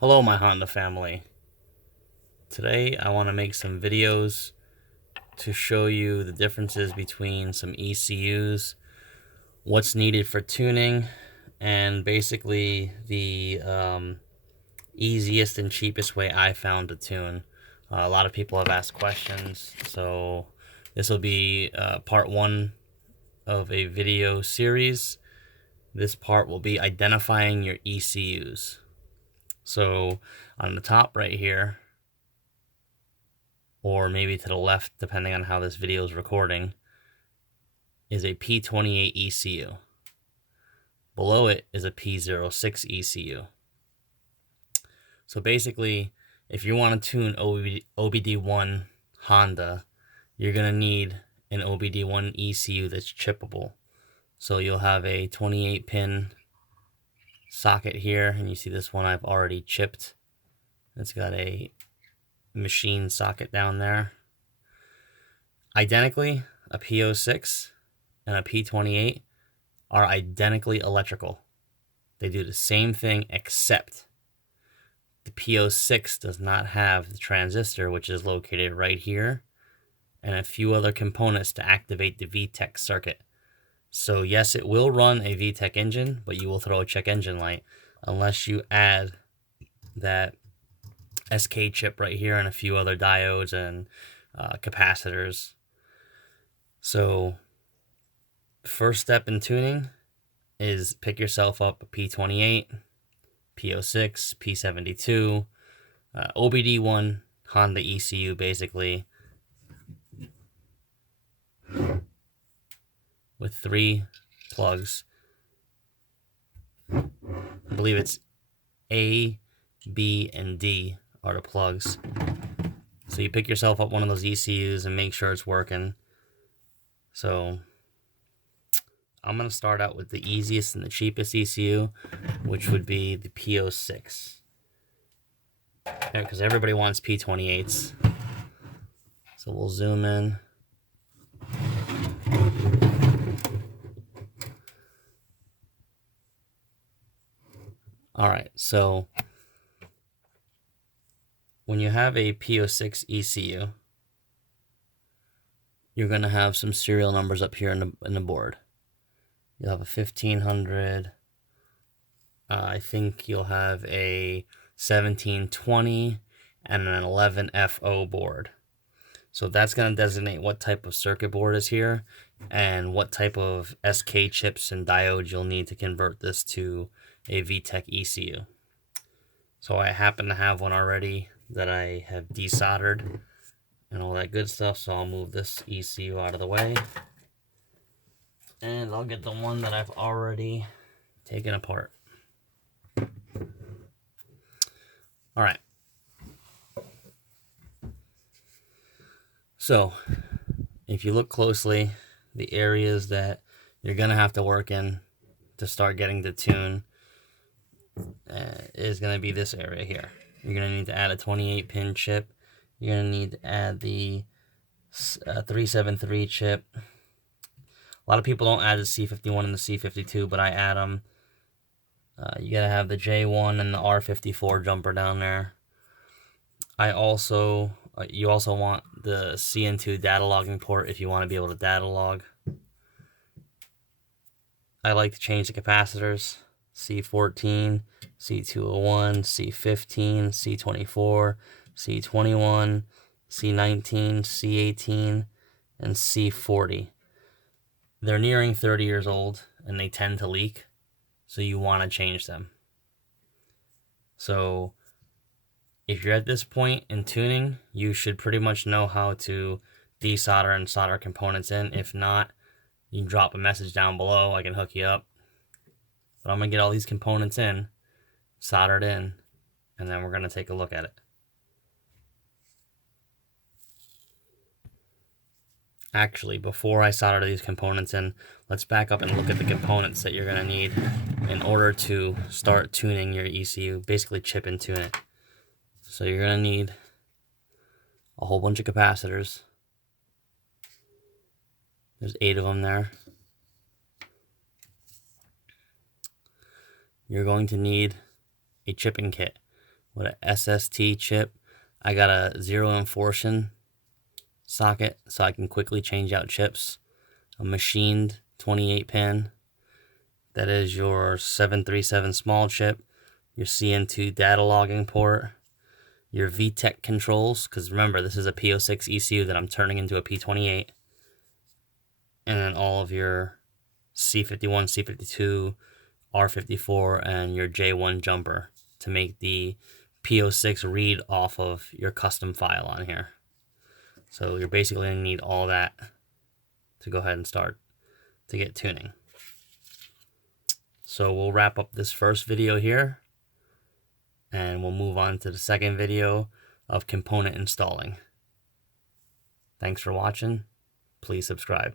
Hello, my Honda family. Today I want to make some videos to show you the differences between some ECUs, what's needed for tuning, and basically the easiest and cheapest way I found to tune. A lot of people have asked questions, so this will be part one of a video series. This part will be identifying your ECUs. So on the top right here, or maybe to the left, depending on how this video is recording, is a P28 ECU. Below it is a P06 ECU. So basically, if you want to tune OBD1 Honda, you're going to need an OBD1 ECU that's chippable. So you'll have a 28 pin socket here, and you see this one I've already chipped. It's got a machine socket down there. Identically, a P06 and a P28 are identically electrical. They do the same thing, except the P06 does not have the transistor, which is located right here, and a few other components to activate the VTEC circuit. So yes, it will run a VTEC engine, but you will throw a check engine light unless you add that SK chip right here and a few other diodes and capacitors. So first step in tuning is pick yourself up a P28, P06, P72, OBD1 Honda ECU basically, with 3 plugs. I believe it's A, B, and D are the plugs. So you pick yourself up one of those ECUs and make sure it's working. So I'm going to start out with the easiest and the cheapest ECU, which would be the P06. Because everybody wants P28s. So we'll zoom in. Alright, so when you have a P06 ECU, you're going to have some serial numbers up here in the board. You'll have a 1500. I think you'll have a 1720 and an 11FO board. So that's going to designate what type of circuit board is here and what type of SK chips and diodes you'll need to convert this to a VTEC ECU. So I happen to have one already that I have desoldered and all that good stuff, so I'll move this ECU out of the way. And I'll get the one that I've already taken apart. Alright. So, if you look closely, the areas that you're going to have to work in to start getting the tune is going to be this area here. You're going to need to add a 28 pin chip. You're going to need to add the 373 chip. A lot of people don't add the C51 and the C52, but I add them. You got to have the J1 and the R54 jumper down there. You also want the CN2 data logging port if you want to be able to data log. I like to change the capacitors. C14, C201, C15, C24, C21, C19, C18, and C40. They're nearing 30 years old and they tend to leak, so you want to change them. So if you're at this point in tuning, you should pretty much know how to desolder and solder components in. If not, you can drop a message down below. I can hook you up. But I'm going to get all these components in, soldered in, and then we're going to take a look at it. Actually, before I solder these components in, let's back up and look at the components that you're going to need in order to start tuning your ECU, basically chip and tune it. So you're going to need a whole bunch of capacitors. There's 8 of them there. You're going to need a chipping kit, with a SST chip. I got a 0 enforcing socket so I can quickly change out chips. A machined 28 pin. That is your 737 small chip. Your CN2 data logging port. Your VTEC controls, because remember, this is a P06 ECU that I'm turning into a P28. And then all of your C51, C52, R54, and your J1 jumper to make the P06 read off of your custom file on here. So you're basically going to need all that to go ahead and start to get tuning. So we'll wrap up this first video here, and we'll move on to the second video of component installing. Thanks for watching. Please subscribe.